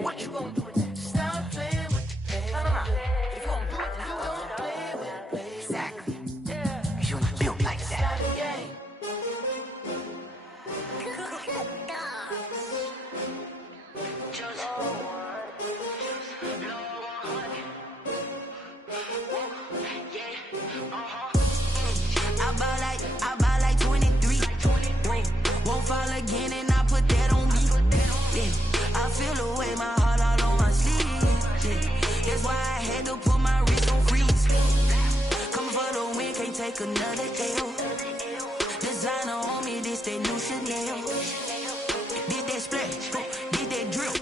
What you gonna do? Stop playing with the pain. No. If you gonna do it, then don't play with it. Exactly. You was built like that. I buy like 23. Won't fall again and I put that on me. Yeah. I feel the way, my heart all on my sleeve. Yeah. That's why I had to put my wrist on freeze. Coming for the win, can't take another L. Designer on me, this that new Chanel. Did that splash, did that drill.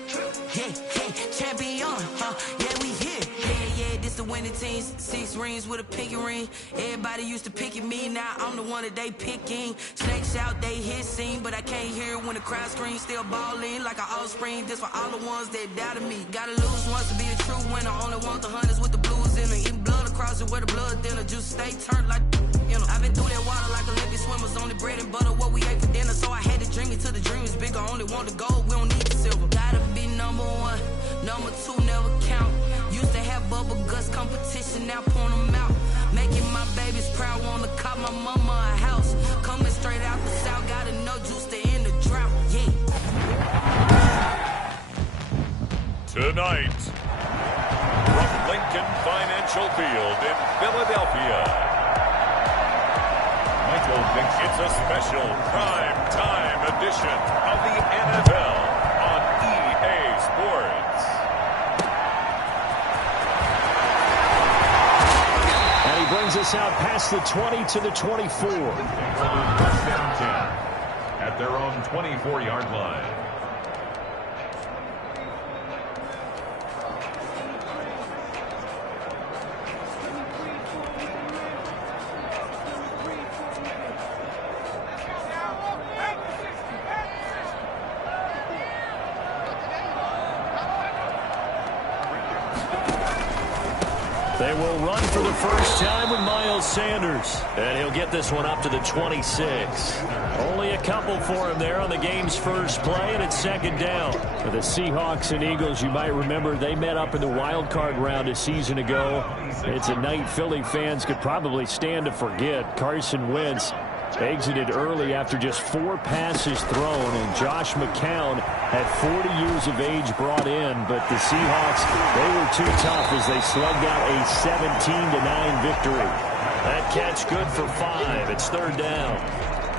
Yeah, champion, yeah, we here. Yeah, this the winning teams. 6 rings with a pinky ring. Everybody used to picking me, now I'm the one that they picking. Snakes out, they hit scene, but I can't hear it when the crowd screams. Still balling like an offspring. This for all the ones that doubted me. Gotta lose once to be a true winner. Only want the hunters with the blues in it. Eating blood across it where the blood dinner. Juice stay turned like you know. I've been through that water like Olympic swimmers. Only bread and butter what we ate for dinner. So I had to dream it till the dream is bigger. Only want the gold, we don't need the silver. Gotta be number 1, number 2 never count. Used to have bubble guts competition, now point them out. Making my babies proud, wanna cop my mama a house. Coming straight out the south, gotta know juice to end the drought, yeah. Tonight, from Lincoln Financial Field in Philadelphia, Michael thinks it's a special prime time edition of the NFL on EA Sports. And he brings us out past the 20 to the 24. For the touchdown 10 at their own 24-yard line. They will run for the first time with Miles Sanders. And he'll get this one up to the 26. Only a couple for him there on the game's first play, and it's second down. For the Seahawks and Eagles, you might remember they met up in the wild card round a season ago. It's a night Philly fans could probably stand to forget. Carson Wentz exited early after just 4 passes thrown, and Josh McCown had 40 years of age brought in, but the Seahawks, they were too tough as they slugged out a 17-9 victory. That catch good for 5. It's third down.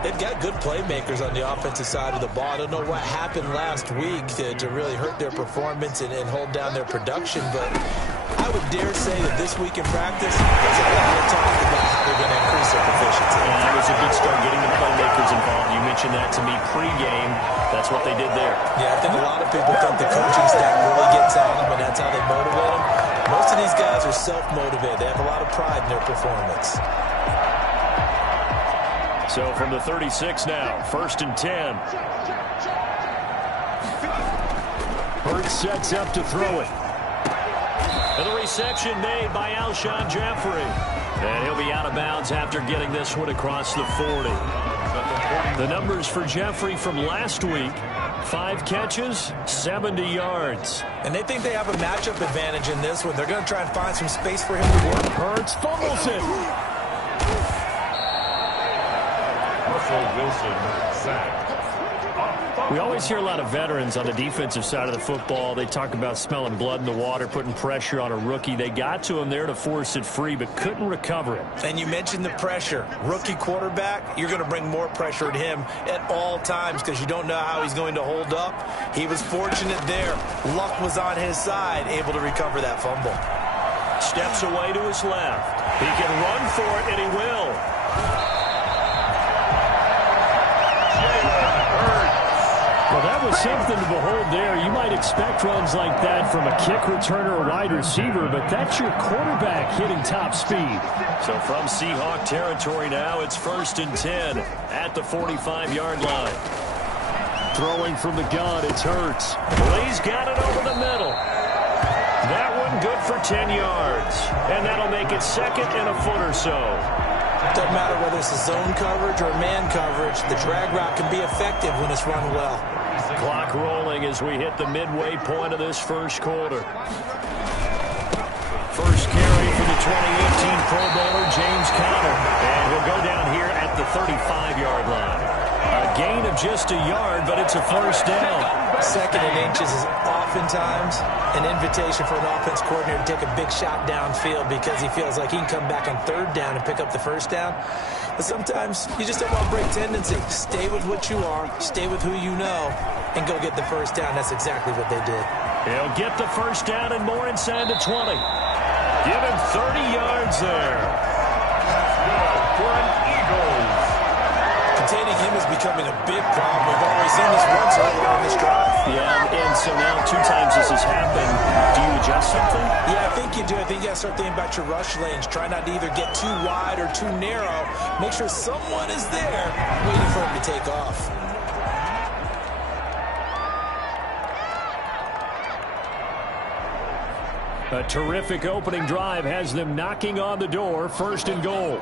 They've got good playmakers on the offensive side of the ball. I don't know what happened last week to really hurt their performance and hold down their production, but I would dare say that this week in practice, there's a lot of talk about how they're going to increase their proficiency. And that was a good start getting the playmakers involved. You mentioned that to me pregame. That's what they did there. Yeah, I think a lot of people think the coaching staff really gets on them, and that's how they motivate them. Most of these guys are self-motivated. They have a lot of pride in their performance. So from the 36 now, 1st and 10. Hurts sets up to throw it. And the reception made by Alshon Jeffrey. And he'll be out of bounds after getting this one across the 40. The numbers for Jeffrey from last week: 5 catches, 70 yards. And they think they have a matchup advantage in this one. They're going to try and find some space for him to work. Hurts fumbles it. Wilson sacked. We always hear a lot of veterans on the defensive side of the football. They talk about smelling blood in the water, putting pressure on a rookie. They got to him there to force it free, but couldn't recover it. And you mentioned the pressure. Rookie quarterback, you're going to bring more pressure at him at all times because you don't know how he's going to hold up. He was fortunate there. Luck was on his side, able to recover that fumble. Steps away to his left. He can run for it, and he will. Well, that was something to behold there. You might expect runs like that from a kick returner or wide receiver, but that's your quarterback hitting top speed. So from Seahawk territory now, it's 1st and 10 at the 45-yard line. Throwing from the gun, it's Hurts. He's got it over the middle. That one good for 10 yards, and that'll make it 2nd and a foot or so. Doesn't matter whether it's a zone coverage or man coverage, the drag route can be effective when it's run well. Clock rolling as we hit the midway point of this first quarter. First carry for the 2018 Pro Bowler, James Conner. And he'll go down here at the 35-yard line. A gain of just a yard, but it's a first down. Second and inches is oftentimes an invitation for an offense coordinator to take a big shot downfield because he feels like he can come back on third down and pick up the first down. But sometimes you just don't want to break tendency. Stay with what you are, stay with who you know, and go get the first down. That's exactly what they did. He'll get the first down and more inside the 20. Give him 30 yards there. For an Eagles. Containing him is becoming a big problem. We've already seen this once earlier on this drive. Yeah, and so now 2 times this has happened. Do you adjust something? Yeah, I think you do. I think you got to start thinking about your rush lanes. Try not to either get too wide or too narrow. Make sure someone is there waiting for him to take off. A terrific opening drive has them knocking on the door, first and goal.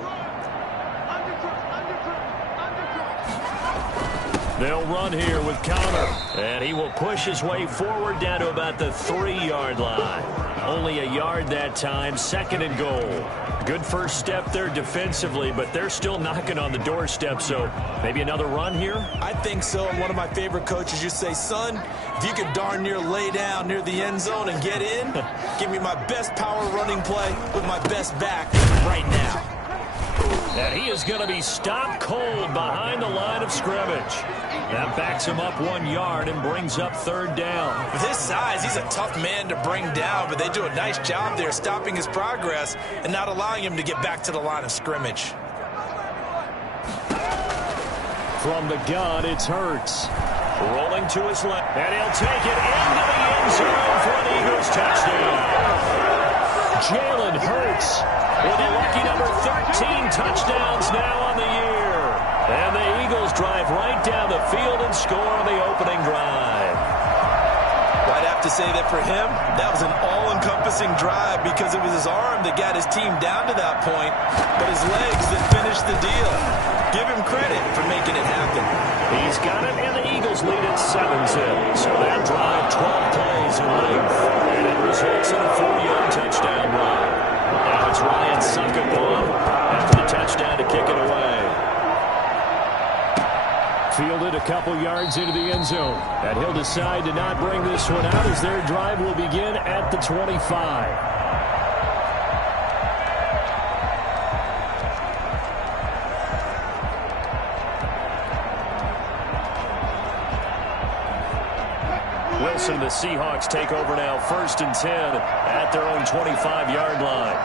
They'll run here with Conner, and he will push his way forward down to about the 3-yard line. Only a yard that time, second and goal. Good first step there defensively, but they're still knocking on the doorstep, so maybe another run here? I think so, and one of my favorite coaches used to say, son, if you could darn near lay down near the end zone and get in, give me my best power running play with my best back right now. And he is going to be stopped cold behind the line of scrimmage. That backs him up 1 yard and brings up third down. With his size, he's a tough man to bring down, but they do a nice job there stopping his progress and not allowing him to get back to the line of scrimmage. From the gun, it's Hurts. Rolling to his left, and he'll take it into the end zone for an Eagles touchdown. Jalen Hurts with a lucky number 13 touchdowns now on the year. And the Eagles drive right down the field and score on the opening drive. Well, I'd have to say that for him, that was an all-encompassing drive because it was his arm that got his team down to that point, but his legs that finished the deal. Give him credit for making it happen. He's got it, and the Eagles lead at 7-0. So that drive, 12 plays in length, and it results in a 4-yard touchdown run. Now it's Ryan Suckathon after the touchdown to kick it away. Fielded a couple yards into the end zone. And he'll decide to not bring this one out as their drive will begin at the 25. Wilson, the Seahawks take over now, 1st and 10 at their own 25-yard line.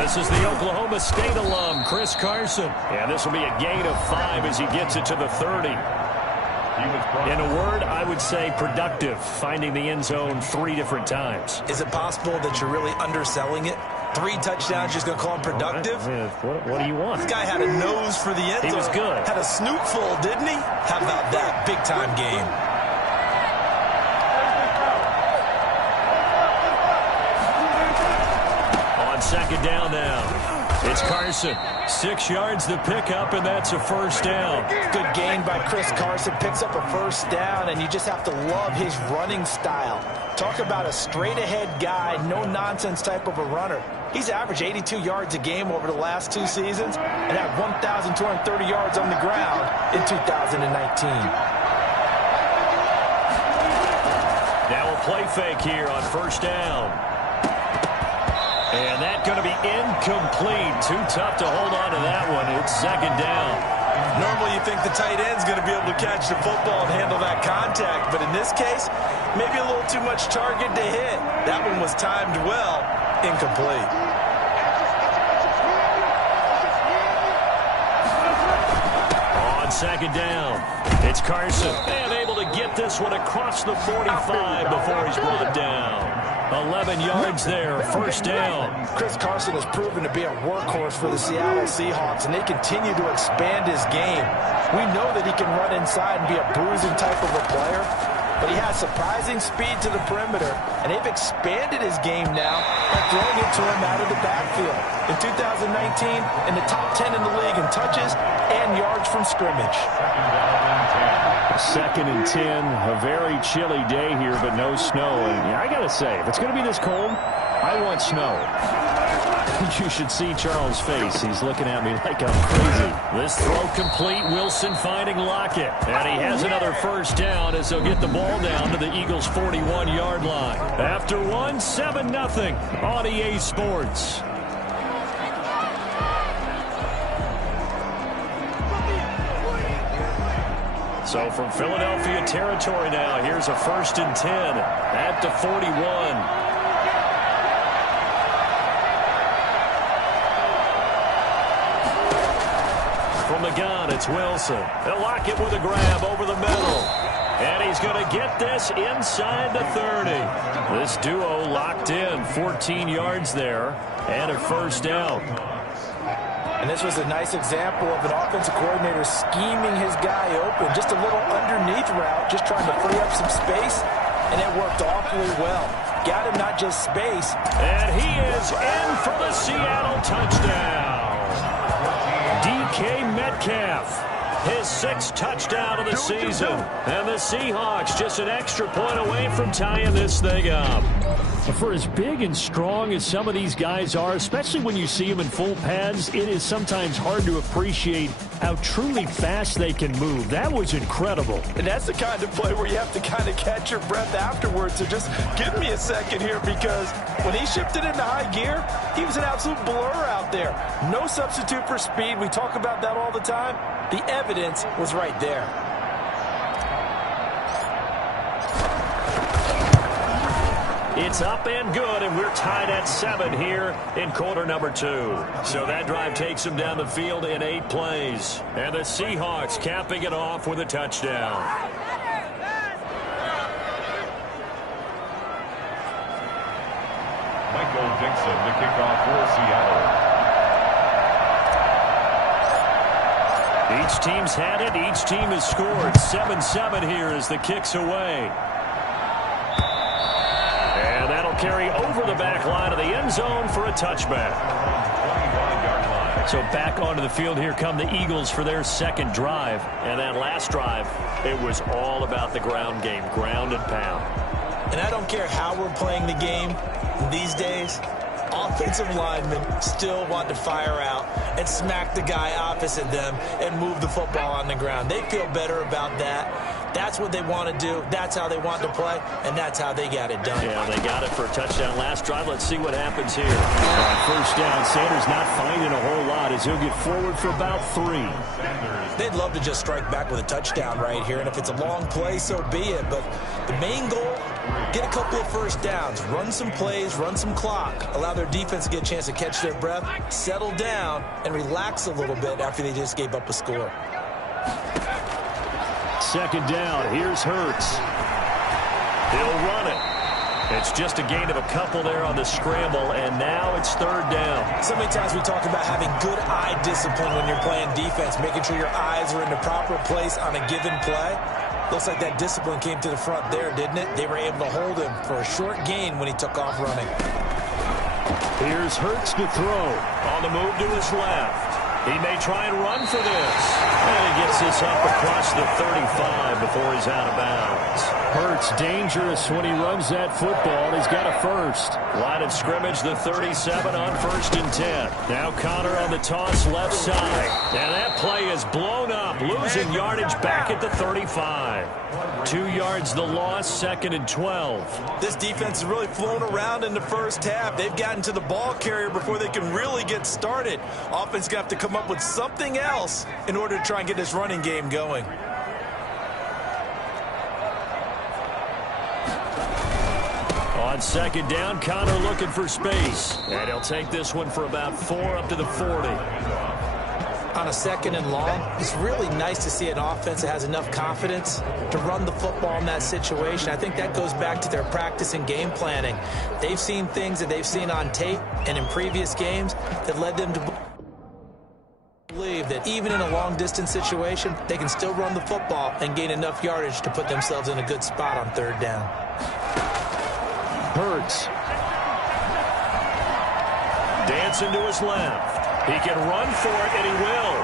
This is the Oklahoma State alum, Chris Carson. And this will be a gain of 5 as he gets it to the 30. In a word, I would say productive, finding the end zone 3 different times. Is it possible that you're really underselling it? 3 touchdowns, just going to call him productive? What do you want? This guy had a nose for the end zone. He was good. Had a snoot full, didn't he? How about that? Big-time game. Second down now. It's Carson. 6 yards the pickup, and that's a first down. Good gain by Chris Carson. Picks up a first down, and you just have to love his running style. Talk about a straight-ahead guy, no-nonsense type of a runner. He's averaged 82 yards a game over the last 2 seasons and had 1,230 yards on the ground in 2019. Now a play fake here on first down. And that's going to be incomplete. Too tough to hold on to that one. It's second down. Normally you think the tight end's going to be able to catch the football and handle that contact. But in this case, maybe a little too much target to hit. That one was timed well. Incomplete. On second down, it's Carson. And able to get this one across the 45 before he's brought down. 11 yards there, first down. Chris Carson has proven to be a workhorse for the Seattle Seahawks, and they continue to expand his game. We know that he can run inside and be a bruising type of a player, but he has surprising speed to the perimeter, and they've expanded his game now by throwing it to him out of the backfield. In 2019, in the top 10 in the league in touches and yards from scrimmage. 2nd and 10, a very chilly day here, but no snow. And yeah, I got to say, if it's going to be this cold, I want snow. You should see Charles' face. He's looking at me like I'm crazy. This throw complete. Wilson finding Lockett. And he has another first down as he'll get the ball down to the Eagles' 41-yard line. After one, 7-0 on EA Sports. So from Philadelphia territory now, here's a 1st and 10 at the 41. From the gun, it's Wilson. They'll lock it with a grab over the middle. And he's going to get this inside the 30. This duo locked in, 14 yards there, and a first down. And this was a nice example of an offensive coordinator scheming his guy open. Just a little underneath route, just trying to free up some space, and it worked awfully well. Got him not just space. And he is in for the Seattle touchdown. DK Metcalf, his 6th touchdown of the season. And the Seahawks just an extra point away from tying this thing up. For as big and strong as some of these guys are, especially when you see them in full pads, it is sometimes hard to appreciate how truly fast they can move. That was incredible. And that's the kind of play where you have to kind of catch your breath afterwards. So just give me a second here, because when he shifted into high gear, he was an absolute blur out there. No substitute for speed. We talk about that all the time. The evidence was right there. It's up and good, and we're tied at 7 here in quarter number 2. So that drive takes them down the field in 8 plays. And the Seahawks capping it off with a touchdown. Michael Dixon, the kickoff for Seattle. Each team's had it. Each team has scored. 7-7 here as the kick's away. And that'll carry over the back line of the end zone for a touchback. So back onto the field here come the Eagles for their 2nd drive. And that last drive, it was all about the ground game, ground and pound. And I don't care how we're playing the game these days, offensive linemen still want to fire out and smack the guy opposite them and move the football on the ground. They feel better about that. That's what they want to do. That's how they want to play, and that's how they got it done. Yeah, they got it for a touchdown last drive. Let's see what happens here. First down, Sanders not finding a whole lot as he'll get forward for about 3. They'd love to just strike back with a touchdown right here, and if it's a long play, so be it. But the main goal, get a couple of first downs, run some plays, run some clock, allow their defense to get a chance to catch their breath, settle down, and relax a little bit after they just gave up a score. 2nd down. Here's Hurts. He'll run it. It's just a gain of a couple there on the scramble, and now it's 3rd down. So many times we talk about having good eye discipline when you're playing defense, making sure your eyes are in the proper place on a given play. Looks like that discipline came to the front there, didn't it? They were able to hold him for a short gain when he took off running. Here's Hurts to throw. On the move to his left. He may try and run for this. And he gets this up across the 35 before he's out of bounds. Hurts dangerous when he runs that football. He's got a first. Line of scrimmage, the 37 on 1st and 10. Now Connor on the toss left side. And that play is blown up, losing yardage back at the 35. 2 yards the loss, 2nd and 12. This defense has really flown around in the first half. They've gotten to the ball carrier before they can really get started. Offense got to come up with something else in order to try and get this running game going. On 2nd down, Connor looking for space. And he'll take this one for about 4 up to the 40. On a 2nd and long, it's really nice to see an offense that has enough confidence to run the football in that situation. I think that goes back to their practice and game planning. They've seen things that they've seen on tape and in previous games that led them to believe that even in a long-distance situation, they can still run the football and gain enough yardage to put themselves in a good spot on third down. Hurts. Dancing to his left. He can run for it, and he will.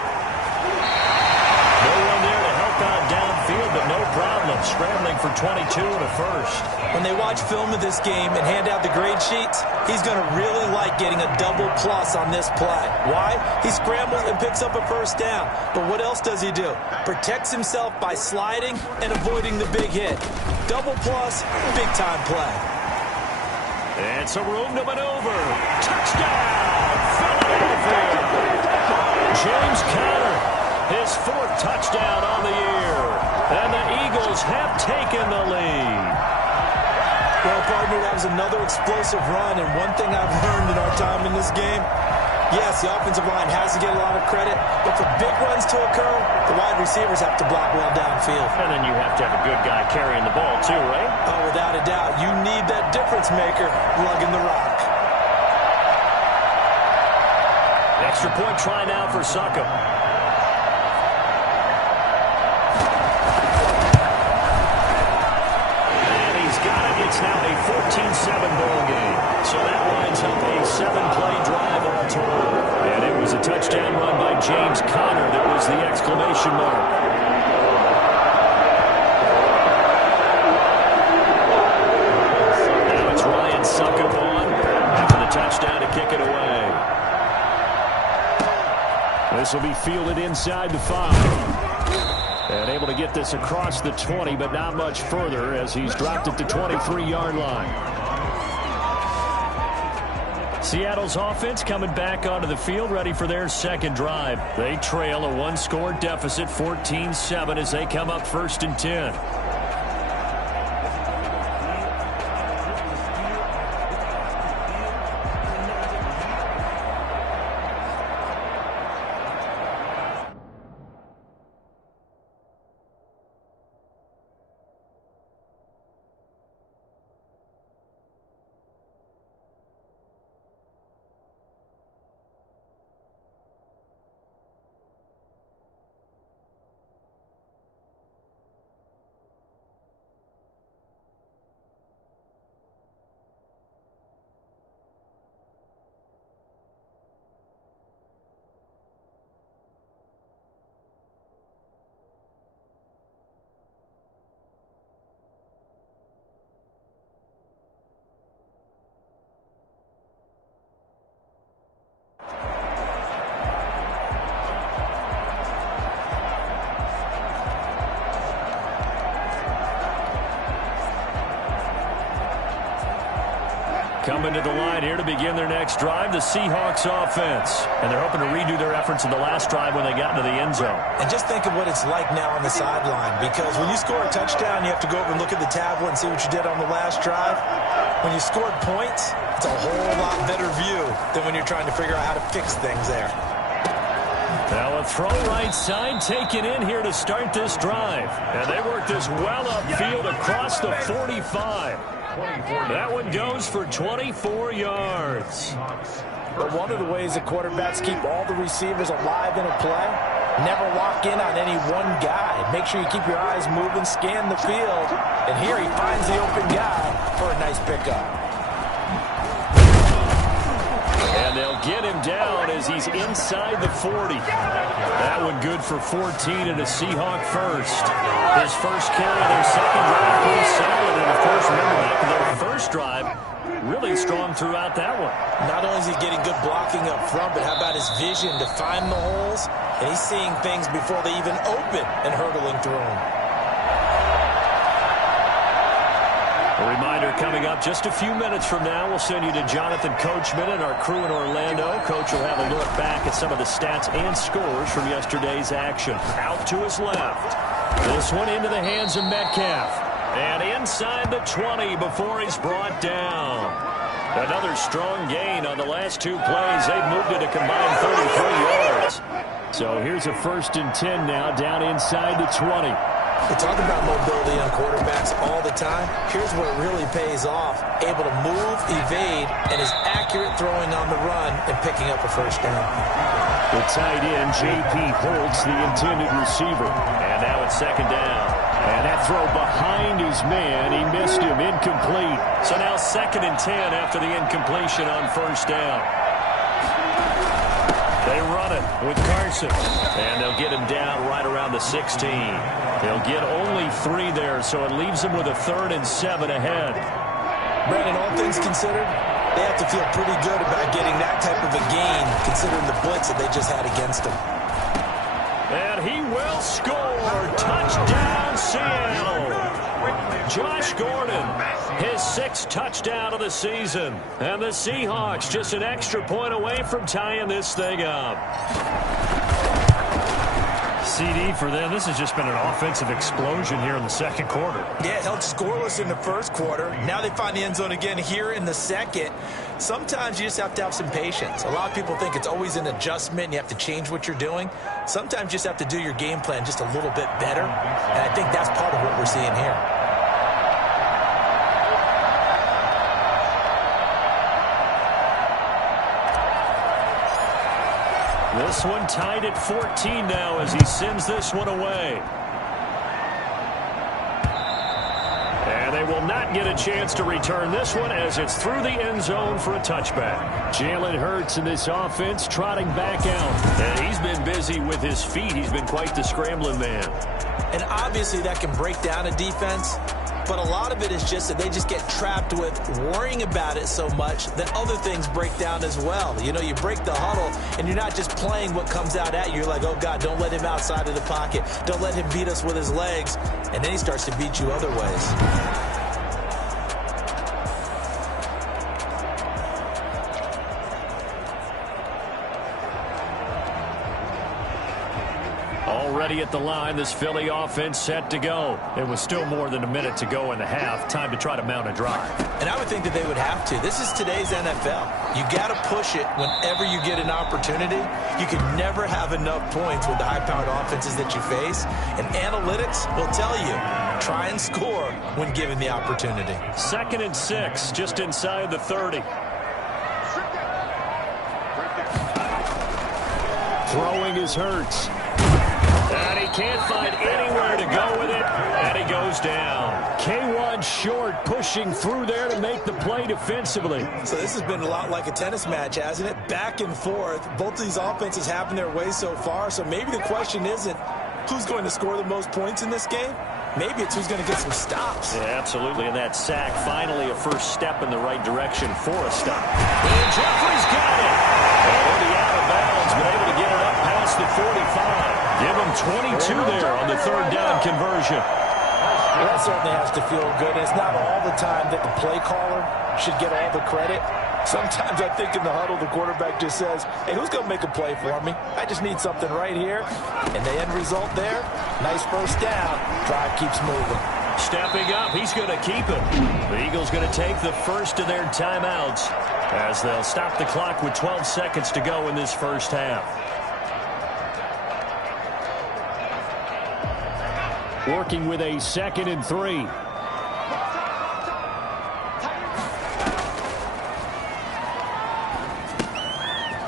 No one there to help out downfield, but no problem. Scrambling for 22 and a first. When they watch film of this game and hand out the grade sheets, he's going to really like getting a double plus on this play. Why? He scrambles and picks up a first down. But what else does he do? Protects himself by sliding and avoiding the big hit. Double plus, big-time play. And some room to maneuver. Touchdown, Philadelphia. James Conner, his 4th touchdown on the year. And the Eagles have taken the lead. Well, partner, that was another explosive run. And one thing I've learned in our time in this game, yes, the offensive line has to get a lot of credit. But for big runs to occur, the wide receivers have to block well downfield. And then you have to have a good guy carrying the ball too, right? Oh, without a doubt. You need that difference maker lugging the rock. Extra point try now for Succop. And he's got it. It's now a 14-7 ball game. So that lines up a 7-play drive all total. And it was a touchdown run by James Conner that was the exclamation mark. Now it's Ryan Succop on after the touchdown to kick it away. This will be fielded inside the 5. And able to get this across the 20, but not much further as he's dropped it to 23-yard line. Seattle's offense coming back onto the field, ready for their second drive. They trail a 1-score deficit, 14-7, as they come up 1st and 10. Coming to the line here to begin their next drive, the Seahawks offense. And they're hoping to redo their efforts in the last drive when they got into the end zone. And just think of what it's like now on the sideline, because when you score a touchdown, you have to go over and look at the tablet and see what you did on the last drive. When you scored points, it's a whole lot better view than when you're trying to figure out how to fix things there. Now a throw right side taken in here to start this drive. And they work this well upfield across the 45. That one goes for 24 yards. But one of the ways that quarterbacks keep all the receivers alive in a play, never lock in on any one guy. Make sure you keep your eyes moving, scan the field. And here he finds the open guy for a nice pickup. And they'll get him down as he's inside the 40. That one good for 14 and a Seahawk first. His first carry of their second drive, pretty solid. And, of course, remember back to their first drive, really strong throughout that one. Not only is he getting good blocking up front, but how about his vision to find the holes? And he's seeing things before they even open and hurdling through them. A reminder coming up just a few minutes from now, we'll send you to Jonathan Coachman and our crew in Orlando. Coach will have a look back at some of the stats and scores from yesterday's action. Out to his left. This one into the hands of Metcalf. And inside the 20 before he's brought down. Another strong gain on the last two plays. They've moved it a combined 33 yards. So here's a 1st and 10 now down inside the 20. We talk about mobility on quarterbacks all the time. Here's where it really pays off. Able to move, evade, and is accurate throwing on the run and picking up a first down. The tight end, J.P. Holtz, the intended receiver. And now it's second down. And that throw behind his man, he missed him, incomplete. So now 2nd and 10 after the incompletion on first down. They run it with Carson. And they'll get him down right around the 16. They'll get only 3 there, so it leaves them with a 3rd and 7 ahead. Brandon, all things considered, they have to feel pretty good about getting that type of a gain, considering the blitz that they just had against them. And he will score. Touchdown, Seattle. Josh Gordon, his 6th touchdown of the season. And the Seahawks just an extra point away from tying this thing up. CD for them. This has just been an offensive explosion here in the second quarter. Yeah, held scoreless in the first quarter. Now they find the end zone again here in the second. Sometimes you just have to have some patience. A lot of people think it's always an adjustment and you have to change what you're doing. Sometimes you just have to do your game plan just a little bit better. And I think that's part of what we're seeing here. This one tied at 14 now as he sends this one away. And they will not get a chance to return this one as it's through the end zone for a touchback. Jalen Hurts in this offense trotting back out. And he's been busy with his feet. He's been quite the scrambling man. And obviously that can break down a defense. But a lot of it is just that they just get trapped with worrying about it so much that other things break down as well. You know, you break the huddle, and you're not just playing what comes out at you. You're like, oh, God, don't let him outside of the pocket. Don't let him beat us with his legs. And then he starts to beat you other ways. Already at the line, this Philly offense set to go. It was still more than a minute to go in the half. Time to try to mount a drive. And I would think that they would have to. This is today's NFL. You got to push it whenever you get an opportunity. You can never have enough points with the high-powered offenses that you face. And analytics will tell you, try and score when given the opportunity. 2nd and 6, just inside the 30. Throwing is Hurts. And he can't find anywhere to go with it, and he goes down. K1 short, pushing through there to make the play defensively. So this has been a lot like a tennis match, hasn't it? Back and forth. Both of these offenses having their way so far, so maybe the question isn't who's going to score the most points in this game. Maybe it's who's going to get some stops. Yeah, absolutely, and that sack, finally a first step in the right direction for a stop. And Jeffrey's got it. Already out of bounds, but able to get it up past the 45. Give him 22 there on the 3rd down conversion. Well, that certainly has to feel good. It's not all the time that the play caller should get all the credit. Sometimes I think in the huddle, the quarterback just says, hey, who's going to make a play for me? I just need something right here. And the end result there, nice first down. Drive keeps moving. Stepping up, he's going to keep it. The Eagles going to take the first of their timeouts as they'll stop the clock with 12 seconds to go in this first half. Working with a 2nd and 3.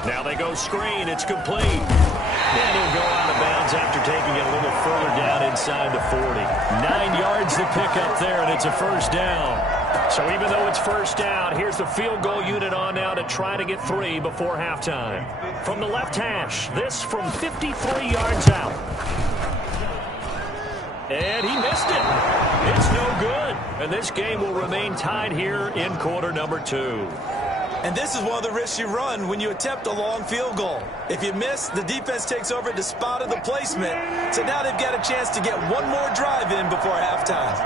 Now they go screen. It's complete. And he'll go out of bounds after taking it a little further down inside the 40. 9 yards to pick up there, and it's a first down. So even though it's first down, here's the field goal unit on now to try to get 3 before halftime. From the left hash, this from 53 yards out. And he missed it. It's no good. And this game will remain tied here in quarter number 2. And this is one of the risks you run when you attempt a long field goal. If you miss, the defense takes over at the spot of the placement. So now they've got a chance to get one more drive in before halftime.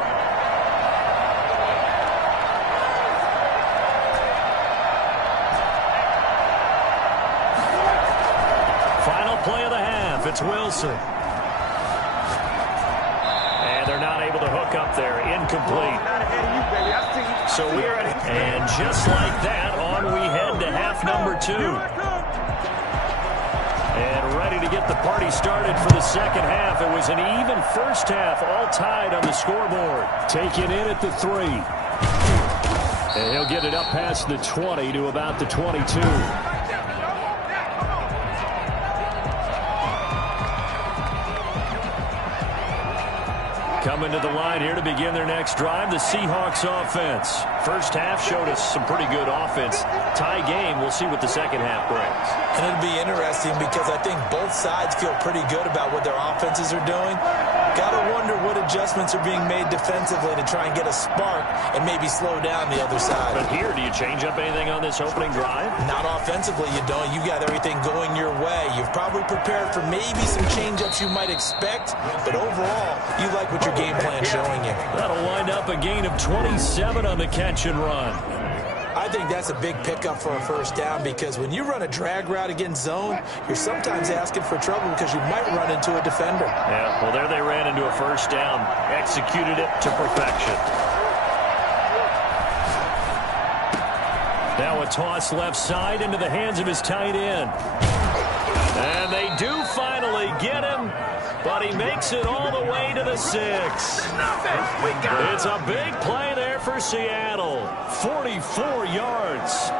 Final play of the half. It's Wilson. And they're not able to hook up there. Incomplete. So we're at, and just like that, on we head to half number 2. And ready to get the party started for the second half. It was an even first half, all tied on the scoreboard. Taken in at the 3. And he'll get it up past the 20 to about the 22. Coming to the line here to begin their next drive, the Seahawks offense. First half showed us some pretty good offense. Tie game, we'll see what the second half brings. And it'll be interesting because I think both sides feel pretty good about what their offenses are doing. Got to wonder what adjustments are being made defensively to try and get a spark and maybe slow down the other side. But here, do you change up anything on this opening drive? Not offensively, you don't. You got everything going your way. You've probably prepared for maybe some change-ups you might expect, but overall, you like what your game plan's showing you. That'll wind up a gain of 27 on the catch and run. I think that's a big pickup for a first down because when you run a drag route against zone, you're sometimes asking for trouble because you might run into a defender. Yeah, well, there they ran into a first down. Executed it to perfection. Now a toss left side into the hands of his tight end. And they do finally get him, but he makes it all the way to the 6. It's a big play there for Seattle. 44 yards.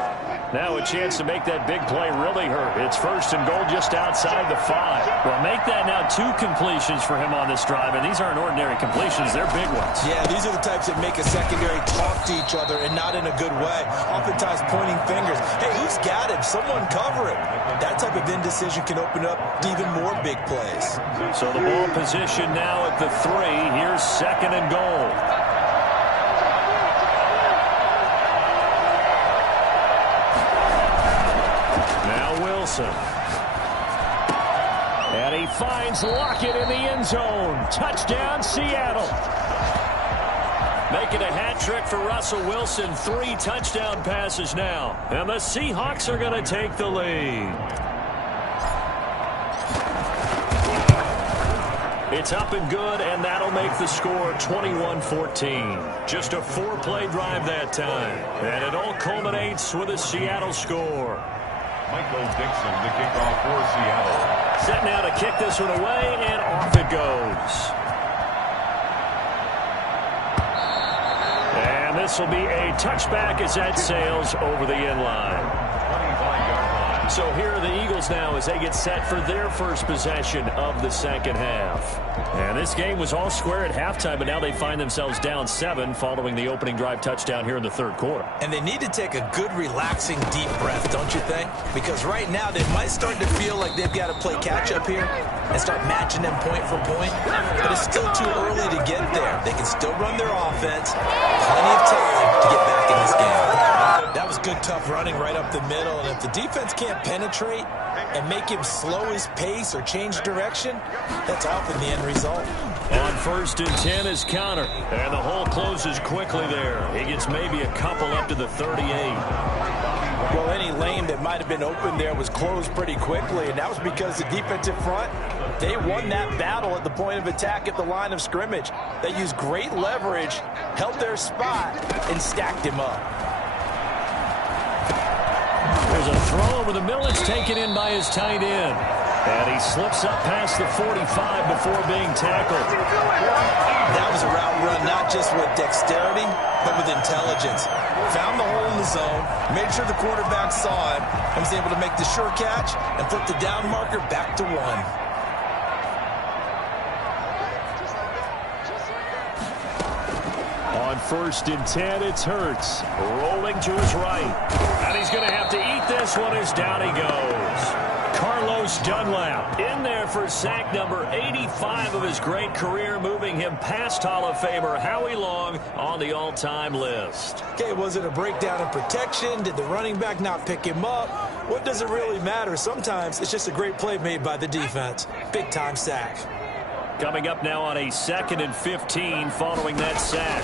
Now a chance to make that big play really hurt. It's first and goal just outside the 5. Well, make that now 2 completions for him on this drive, and these aren't ordinary completions. They're big ones. Yeah, these are the types that make a secondary talk to each other and not in a good way. Oftentimes pointing fingers. Hey, who's got him? Someone cover him. That type of indecision can open up even more big plays. So the ball position now at the 3. Here's second and goal. And he finds Lockett in the end zone. Touchdown, Seattle. Making a hat trick for Russell Wilson. 3 touchdown passes now. And the Seahawks are going to take the lead. It's up and good, and that'll make the score 21-14. Just a 4-play drive that time. And it all culminates with a Seattle score. Michael Dixon, the kickoff for Seattle. Set now to kick this one away, and off it goes. And this will be a touchback as that sails over the end line. 25-yard line. So here are the Eagles now as they get set for their first possession of the second half. And this game was all square at halftime, but now they find themselves down 7 following the opening drive touchdown here in the third quarter. And they need to take a good, relaxing, deep breath, don't you think? Because right now they might start to feel like they've got to play catch-up here and start matching them point for point. But it's still too early to get there. They can still run their offense. Plenty of time to get back in this game. That was good, tough running right up the middle. And if the defense can't penetrate and make him slow his pace or change direction, that's often the end result. On first and 10 is counter. And the hole closes quickly there. He gets maybe a couple up to the 38. Well, any lane that might have been open there was closed pretty quickly, and that was because the defensive front, they won that battle at the point of attack at the line of scrimmage. They used great leverage, held their spot, and stacked him up. There's a throw over the middle. It's taken in by his tight end. And he slips up past the 45 before being tackled. That was a route run not just with dexterity, but with intelligence. Found the hole in the zone, made sure the quarterback saw him, and was able to make the sure catch and flip the down marker back to 1. On first and 10, it's Hurts. Rolling to his right. And he's going to have to eat this one as down he goes. Carlos Dunlap in there for sack number 85 of his great career, moving him past Hall of Famer Howie Long on the all-time list. Okay, was it a breakdown in protection? Did the running back not pick him up? What does it really matter? Sometimes it's just a great play made by the defense. Big-time sack. Coming up now on a 2nd and 15 following that sack.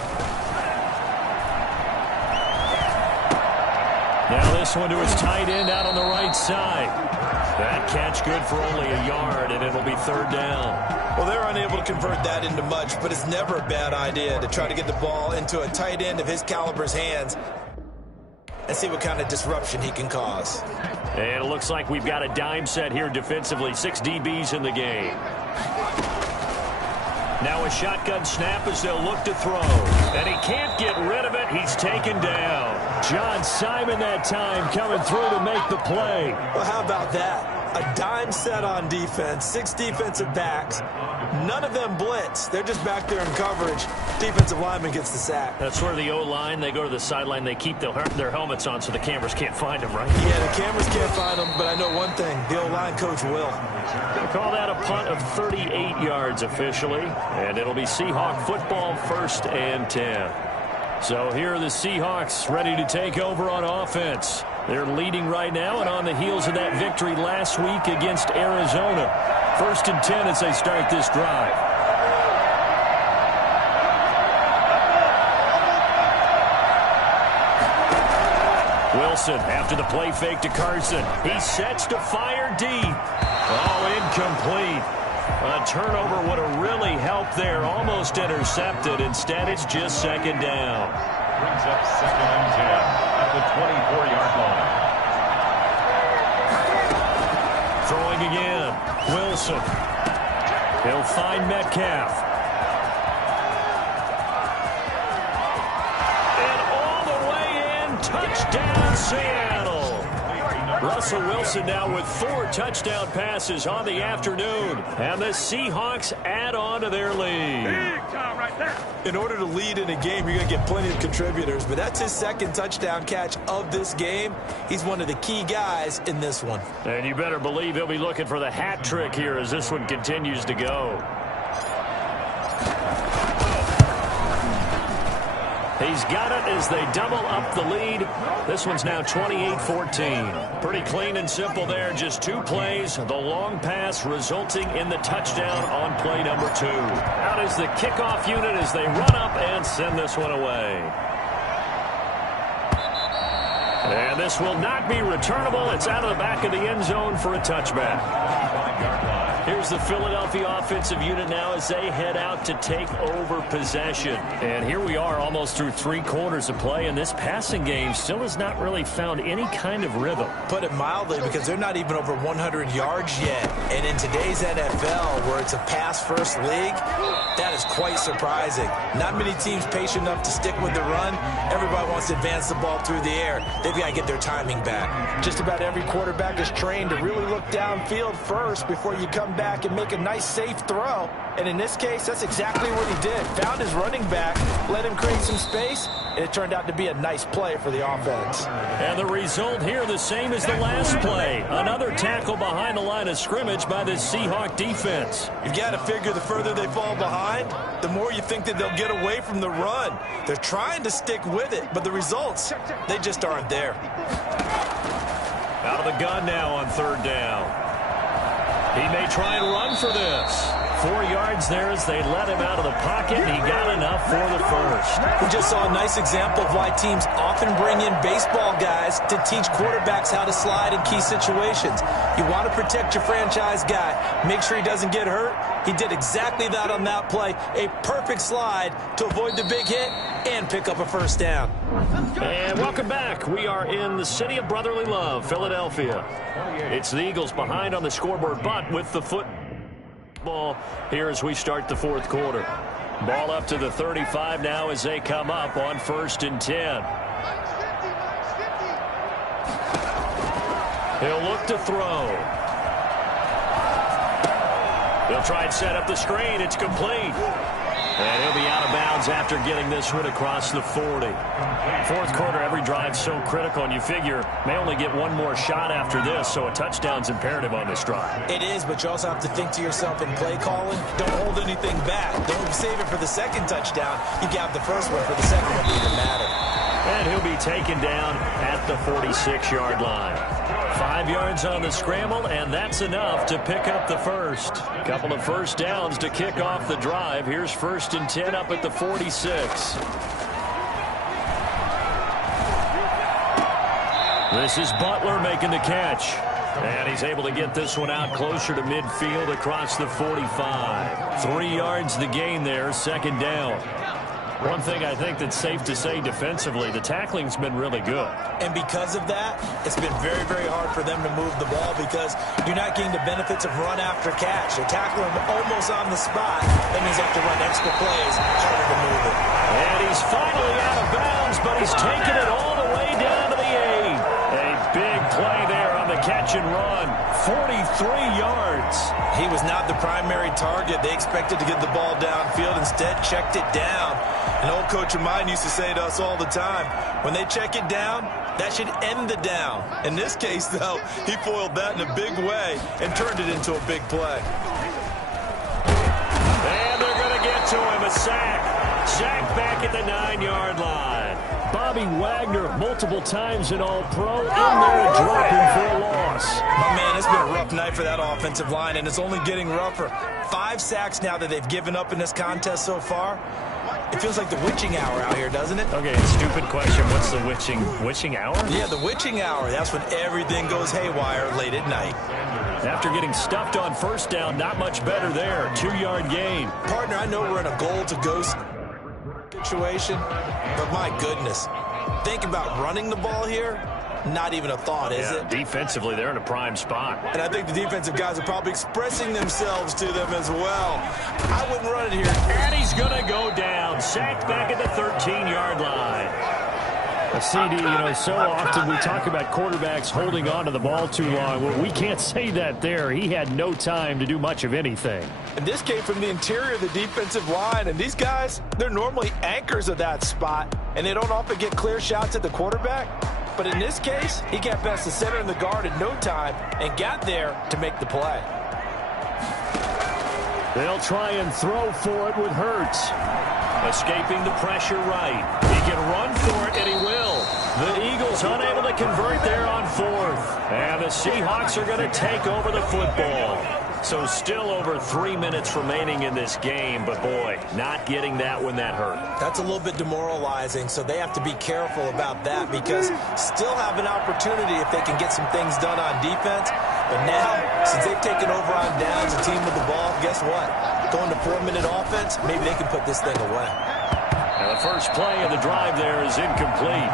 Now this one to his tight end out on the right side. That catch good for only a yard, and it'll be 3rd down. Well, they're unable to convert that into much, but it's never a bad idea to try to get the ball into a tight end of his caliber's hands and see what kind of disruption he can cause. And it looks like we've got a dime set here defensively. 6 DBs in the game. Now a shotgun snap as they'll look to throw. And he can't get rid of it. He's taken down. John Simon that time coming through to make the play. Well, how about that? A dime set on defense, 6 defensive backs. None of them blitz. They're just back there in coverage. Defensive lineman gets the sack. That's where the O-line, they go to the sideline, they keep their helmets on so the cameras can't find them, right? Yeah, the cameras can't find them, but I know one thing. The O-line coach will. They call that a punt of 38 yards officially, and it'll be Seahawk football, 1st and 10. So here are the Seahawks ready to take over on offense. They're leading right now and on the heels of that victory last week against Arizona. 1st and 10 as they start this drive. Wilson after the play fake to Carson. He sets to fire deep. Oh, incomplete. A turnover would have really helped there. Almost intercepted. Instead, it's just 2nd down. Brings up 2nd and 10 at the 24-yard line. Throwing again. Wilson. He'll find Metcalf. And all the way in. Touchdown, Seattle. Russell Wilson now with 4 touchdown passes on the afternoon. And the Seahawks add on to their lead. In order to lead in a game, you're going to get plenty of contributors, but that's his 2nd touchdown catch of this game. He's one of the key guys in this one. And you better believe he'll be looking for the hat trick here as this one continues to go. He's got it as they double up the lead. This one's now 28-14. Pretty clean and simple there. Just 2 plays. The long pass resulting in the touchdown on play number 2. Out is the kickoff unit as they run up and send this one away. And this will not be returnable. It's out of the back of the end zone for a touchback. Here's the Philadelphia offensive unit now as they head out to take over possession. And here we are almost through 3 quarters of play, and this passing game still has not really found any kind of rhythm. Put it mildly, because they're not even over 100 yards yet. And in today's NFL, where it's a pass-first league, that is quite surprising. Not many teams patient enough to stick with the run. Everybody wants to advance the ball through the air. They've got to get their timing back. Just about every quarterback is trained to really look downfield first before you come back and make a nice safe throw. And in this case, that's exactly what he did. Found his running back, let him create some space, and it turned out to be a nice play for the offense. And the result here the same as the last play. Another tackle behind the line of scrimmage by the Seahawk defense. You've got to figure the further they fall behind, the more you think that they'll get away from the run. They're trying to stick with it, but the results, they just aren't there. Out of the gun now on 3rd down. He may try and run for this. 4 yards there as they let him out of the pocket, and he got enough for the first. We just saw a nice example of why teams often bring in baseball guys to teach quarterbacks how to slide in key situations. You want to protect your franchise guy. Make sure he doesn't get hurt. He did exactly that on that play. A perfect slide to avoid the big hit and pick up a 1st down. And welcome back. We are in the city of brotherly love, Philadelphia. It's the Eagles behind on the scoreboard, but with the football here as we start the 4th quarter. Ball up to the 35 now as they come up on 1st and 10. He'll look to throw. They'll try and set up the screen. It's complete. And he'll be out of bounds after getting this one across the 40. 4th quarter, every drive so critical, and you figure may only get one more shot after this, so a touchdown's imperative on this drive. It is, but you also have to think to yourself in play calling, don't hold anything back. Don't save it for the 2nd touchdown. You got the first one for the 2nd one to even matter. And he'll be taken down at the 46-yard line. 5 yards on the scramble, and that's enough to pick up the first. Couple of 1st downs to kick off the drive. Here's 1st and 10 up at the 46. This is Butler making the catch. And he's able to get this one out closer to midfield across the 45. 3 yards the gain there, 2nd down. One thing I think that's safe to say defensively, the tackling's been really good. And because of that, it's been very, very hard for them to move the ball because you're not getting the benefits of run after catch. They're tackling him almost on the spot. That means they have to run extra plays, harder to move it. And he's finally out of bounds, but he's taken it all the way down to the 8. A big play there on the catch catch and run. 43 yards. He was not the primary target. They expected to get the ball downfield. Instead, checked it down. An old coach of mine used to say to us all the time, when they check it down, that should end the down. In this case, though, he foiled that in a big way and turned it into a big play. And they're going to get to him. A sack. Sack back at the 9-yard line. Bobby Wagner, multiple times in All-Pro, in there and dropping for a loss. My man, it's been a rough night for that offensive line, and it's only getting rougher. 5 sacks now that they've given up in this contest so far. It feels like the witching hour out here, doesn't it? Okay, stupid question. What's the witching hour? Yeah, the witching hour. That's when everything goes haywire late at night. After getting stuffed on first down, not much better there. 2-yard gain. Partner, I know we're in a goal-to-go situation, but my goodness. Think about running the ball here. Not even a thought, is it? Defensively, they're in a prime spot. And I think the defensive guys are probably expressing themselves to them as well. I wouldn't run it here. And he's going to go down. Sacked back at the 13-yard line. A CD, so often we talk about quarterbacks holding on to the ball too long. Well, we can't say that there. He had no time to do much of anything. And this came from the interior of the defensive line. And these guys, they're normally anchors of that spot. And they don't often get clear shots at the quarterback. But in this case, he got past the center and the guard in no time and got there to make the play. They'll try and throw for it with Hurts. Escaping the pressure right. He can run for it, and he will. The Eagles unable to convert there on 4th. And the Seahawks are going to take over the football. So still over 3 minutes remaining in this game, but boy, not getting that when that hurt. That's a little bit demoralizing, so they have to be careful about that because still have an opportunity if they can get some things done on defense. But now, since they've taken over on downs, a team with the ball, guess what? Going to 4-minute offense, maybe they can put this thing away. Now the first play of the drive there is incomplete.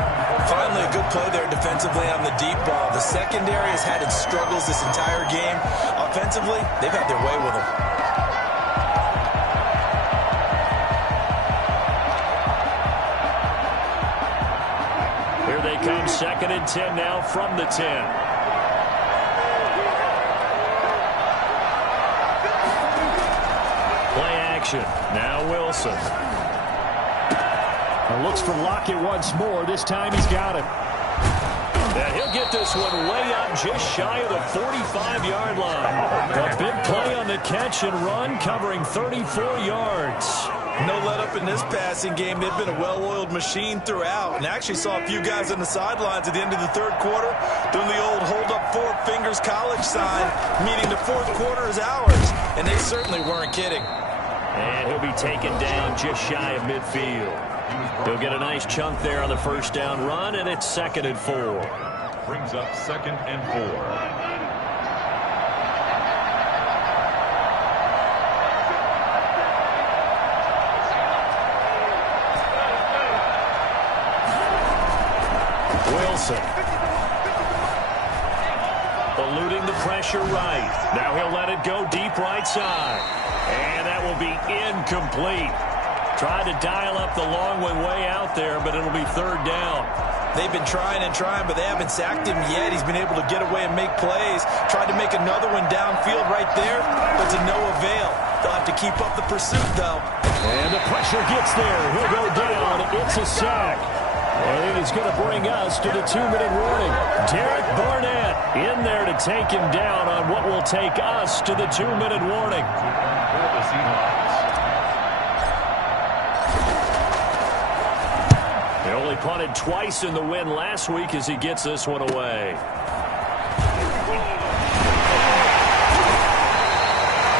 Finally, a good play there defensively on the deep ball. The secondary has had its struggles this entire game. Offensively, they've had their way with them. Here they come, 2nd and 10 now from the 10. Play action. Now Wilson. Looks for Lockett once more. This time he's got it. And he'll get this one way up just shy of the 45-yard line. A big play on the catch and run, covering 34 yards. No let up in this passing game. They've been a well-oiled machine throughout. And actually saw a few guys on the sidelines at the end of the 3rd quarter doing the old hold up 4 fingers college sign, meaning the 4th quarter is ours. And they certainly weren't kidding. And he'll be taken down just shy of midfield. He'll get a nice chunk there on the first down run, and it's 2nd and 4. Brings up 2nd and 4. Wilson. Eluding the pressure right. Now he'll let it go deep right side. And that will be incomplete. Tried to dial up the long way out there, but it'll be 3rd down. They've been trying and trying, but they haven't sacked him yet. He's been able to get away and make plays. Tried to make another one downfield right there, but to no avail. They'll have to keep up the pursuit, though. And the pressure gets there. He'll go down. It's a sack. And it's going to bring us to the 2-minute warning. Derek Barnett in there to take him down on what will take us to the 2-minute warning. For the Seahawks. They only punted twice in the win last week as he gets this one away.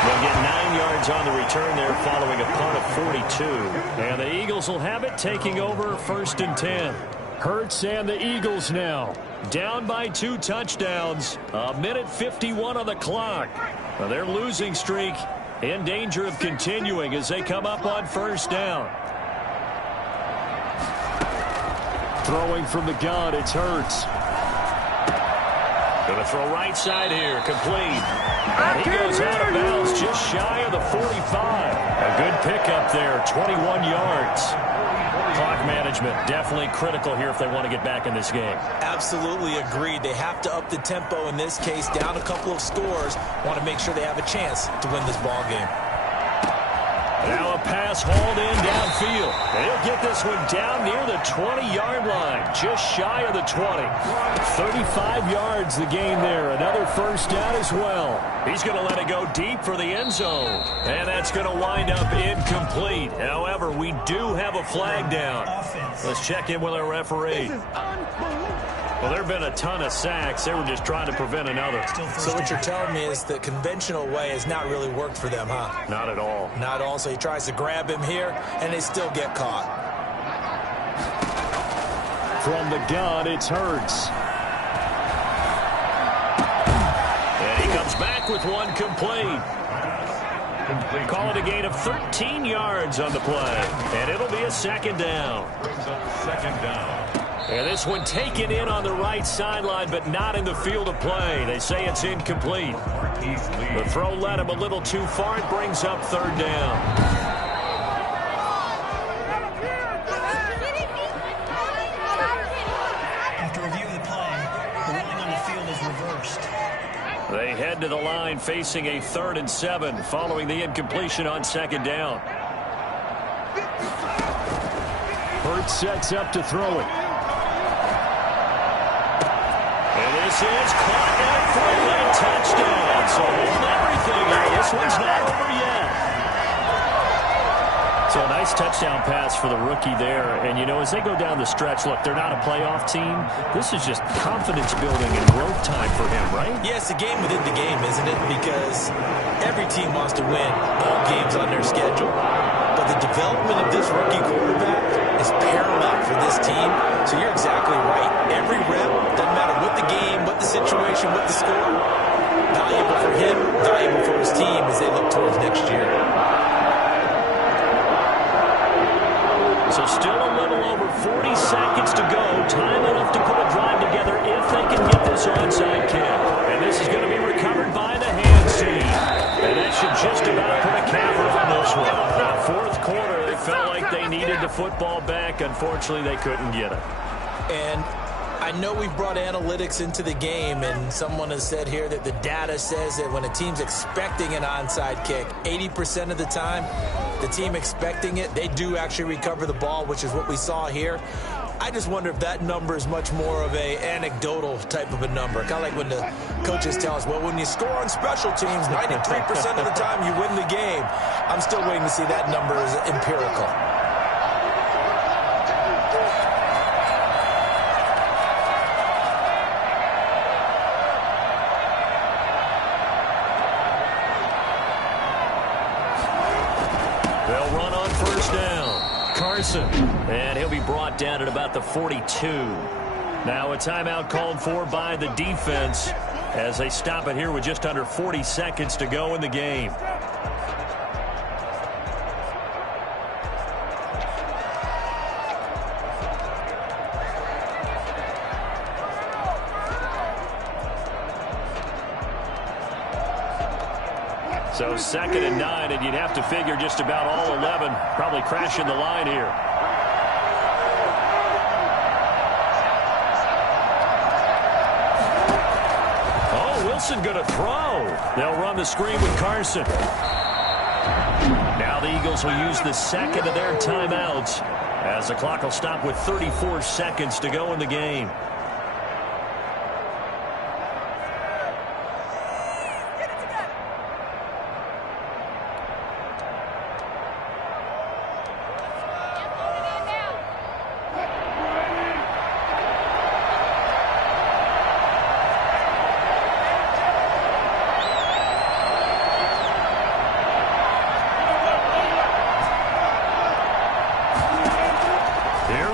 They'll get 9 yards on the return there following a punt of 42. And the Eagles will have it, taking over 1st and 10. Hurts and the Eagles now down by 2 touchdowns. 1:51 on the clock. Now their losing streak in danger of continuing as they come up on 1st down. Throwing from the gun, it's Hurts. Going to throw right side here, complete. And he goes out of bounds just shy of the 45. A good pickup there, 21 yards. Clock management definitely critical here if they want to get back in this game. Absolutely agreed. They have to up the tempo in this case, down a couple of scores. Want to make sure they have a chance to win this ball game. Now a pass hauled in downfield. They'll get this one down near the 20-yard line, just shy of the 20. 35 yards the gain there. Another first down as well. He's going to let it go deep for the end zone. And that's going to wind up incomplete. However, we do have a flag down. Let's check in with our referee. Well, there have been a ton of sacks. They were just trying to prevent another. So what you're telling me is the conventional way has not really worked for them, huh? Not at all. Not at all. So he tries to grab him here, and they still get caught. From the gun, it's Hurts. And he comes back with one complete. Call it a gain of 13 yards on the play. And it'll be a second down. Second down. And this one taken in on the right sideline, but not in the field of play. They say it's incomplete. The throw led him a little too far. It brings up third down. After review of the play, the ruling on the field is reversed. They head to the line facing a 3rd and 7 following the incompletion on second down. Hurts sets up to throw it. This is caught and throwing a touchdown. So holding everything here. This one's not over yet. So a nice touchdown pass for the rookie there. And, you know, as they go down the stretch, look, they're not a playoff team. This is just confidence building and growth time for him, right? Yeah, it's a game within the game, isn't it? Because every team wants to win all games on their schedule. But the development of this rookie quarterback is paramount for this team. So you're exactly right. Every rep, doesn't matter what the game, what the situation, what the score, valuable for him, valuable for his team as they look towards next year. So still a little over 40 seconds to go. Time enough to put a drive together if they can get this onside kick. And this is going to be recovered by the hands team. And that should just about put a capper on this one. Fourth quarter, they felt like they needed the football back. Unfortunately, they couldn't get it. And I know we've brought analytics into the game, and someone has said here that the data says that when a team's expecting an onside kick, 80% of the time, the team expecting it, they do actually recover the ball, which is what we saw here. I just wonder if that number is much more of a anecdotal type of a number. Kind of like when the coaches tell us, well, when you score on special teams, 93% of the time you win the game. I'm still waiting to see that number as empirical. They'll run on first down. Carson, and he'll be brought down at about the 42. Now a timeout called for by the defense as they stop it here with just under 40 seconds to go in the game. So 2nd and 9, and you'd have to figure just about all 11 probably crashing the line here. Oh, Wilson going to throw. They'll run the screen with Carson. Now the Eagles will use the second of their timeouts as the clock will stop with 34 seconds to go in the game.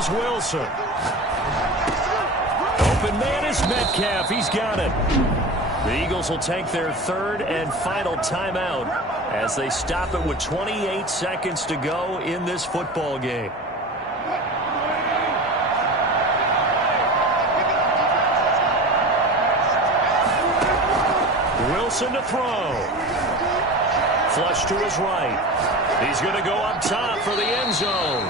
Wilson. Open man is Metcalf. He's got it. The Eagles will take their 3rd and final timeout as they stop it with 28 seconds to go in this football game. Wilson to throw. Flush to his right. He's going to go up top for the end zone.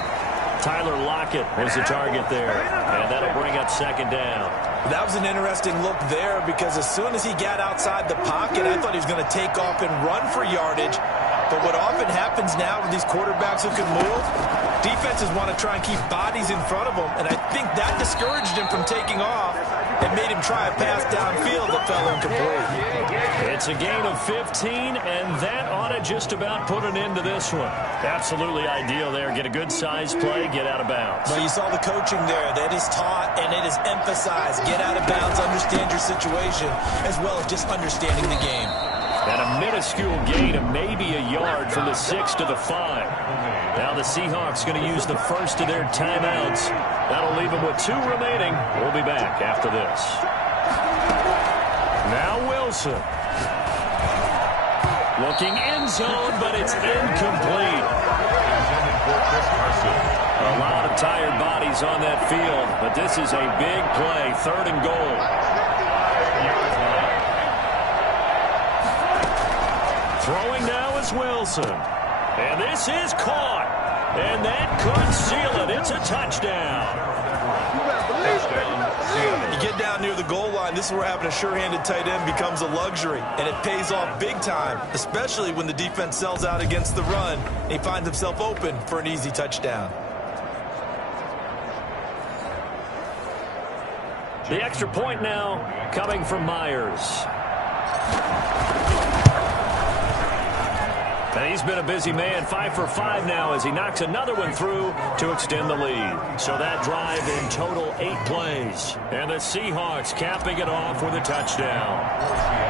Tyler Lockett was the target there, and that'll bring up second down. That was an interesting look there because as soon as he got outside the pocket, I thought he was going to take off and run for yardage. But what often happens now with these quarterbacks who can move, defenses want to try and keep bodies in front of them, and I think that discouraged him from taking off and made him try a pass downfield that fell incomplete. It's a gain of 15, and that ought to just about put an end to this one. Absolutely ideal there. Get a good-sized play, get out of bounds. Well, you saw the coaching there. That is taught and it is emphasized. Get out of bounds, understand your situation, as well as just understanding the game. And a minuscule gain of maybe a yard from the 6 to the 5. Now the Seahawks going to use the first of their timeouts. That'll leave them with 2 remaining. We'll be back after this. Now Wilson. Looking end zone, but it's incomplete. A lot of tired bodies on that field, but this is a big play, 3rd and goal. Throwing now is Wilson. And this is caught. And that could seal it. It's a touchdown. You get down near the goal line, this is where having a sure-handed tight end becomes a luxury. And it pays off big time, especially when the defense sells out against the run. And he finds himself open for an easy touchdown. The extra point now coming from Myers. And he's been a busy man, 5 for 5 now as he knocks another one through to extend the lead. So that drive in total 8 plays. And the Seahawks capping it off with a touchdown.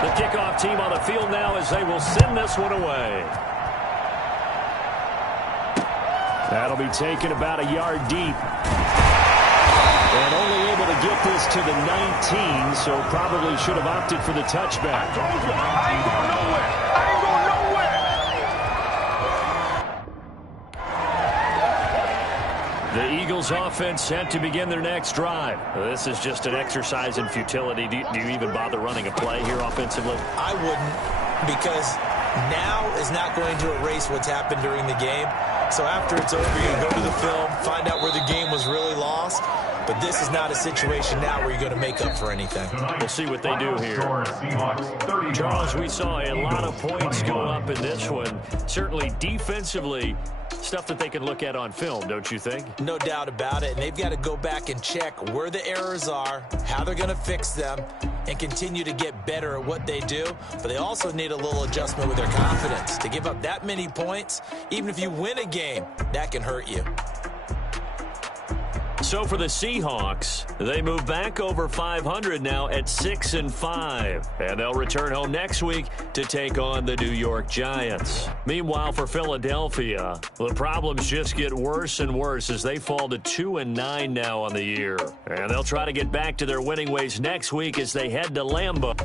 The kickoff team on the field now as they will send this one away. That'll be taken about a yard deep. And only able to get this to the 19, so probably should have opted for the touchback. I told you, I ain't going nowhere. I ain't going nowhere. The Eagles offense set to begin their next drive. This is just an exercise in futility. Do you even bother running a play here offensively? I wouldn't, because now is not going to erase what's happened during the game. So after it's over, you're going to go to the film, find out where the game was really lost. But this is not a situation now where you're going to make up for anything. We'll see what they do here. Charles, we saw a lot of points go up in this one. Certainly defensively, stuff that they can look at on film, don't you think? No doubt about it. And they've got to go back and check where the errors are, how they're going to fix them, and continue to get better at what they do. But they also need a little adjustment with their confidence. To give up that many points, even if you win a game, that can hurt you. So for the Seahawks, they move back over 500 now at 6-5. And they'll return home next week to take on the New York Giants. Meanwhile, for Philadelphia, the problems just get worse and worse as they fall to 2-9 now on the year. And they'll try to get back to their winning ways next week as they head to Lambeau.